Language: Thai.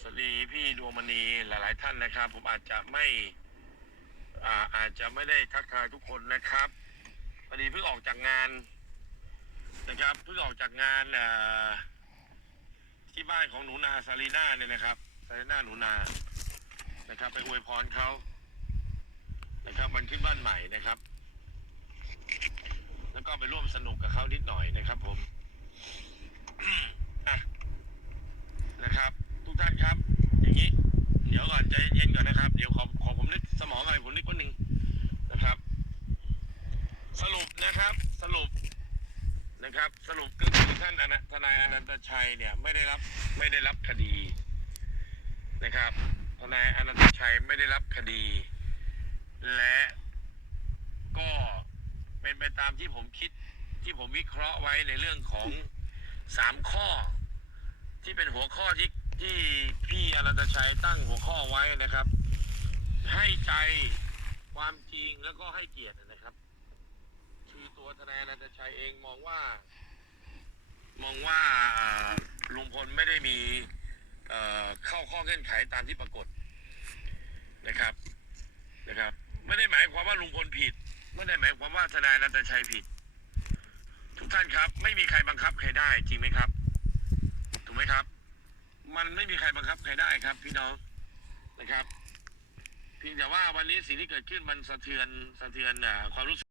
สวัสดีพี่ดวงมณีหลาย ๆ ท่านนะครับ ผมอาจจะไม่อาอาจจะไม่ได้ทักทายทุกคนนะครับพอดีเพิ่งออกจากงานนะครับเพิ่งออกจากงานที่บ้านของหนูนาซารีนาเนี่ยนะครับซารีนาหนูนานะครับ ไปอวยพรเขานะครับวันขึ้นบ้านใหม่นะครับ แล้วก็ไปร่วมสนุกกับเขานิดหน่อยนะครับ ผม อะนะครับ ทุกท่านครับ อย่างนี้ เดี๋ยวก่อนใจเย็นๆก่อนนะครับ เดี๋ยวขอขอผมนึกสมองอะไรผมนึกว่าหนึ่งนะครับ สรุป นะครับ สรุปนะครับ สรุปก็คือท่านอนัทนายอนันตชัยเนี่ยไม่ได้รับไม่ได้รับคดีนะครับทนายอนันตชัยไม่ได้รับคดี และก็เป็นไปตามที่ผมคิดที่ผมวิเคราะห์ไว้ในเรื่องของสามข้อ ที่เป็นหัวข้อที่ที่พี่อนันตชัยตั้งหัวข้อไว้นะครับ ให้ใจความจริงแล้วก็ให้เกียรตินะครับ ตัวทนายอนันตชัยเองมองว่า มองว่าลุงพลไม่ได้มีเข้าข้อเงื่อนไขตามที่ปรากฏนะครับนะครับ ไม่ได้หมายความว่าลุงพลผิด ไม่ได้หมายความว่าทนายนันตชัยผิด ทุกท่านครับ ไม่มีใครบังคับใครได้ จริงไหมครับถูกไหมครับ มันไม่มีใครบังคับใครได้ครับ พี่น้องนะครับเพียงแต่ว่าวันนี้สิ่งที่เกิดขึ้นมันสะเทือนสะเทือนอความรู้สึก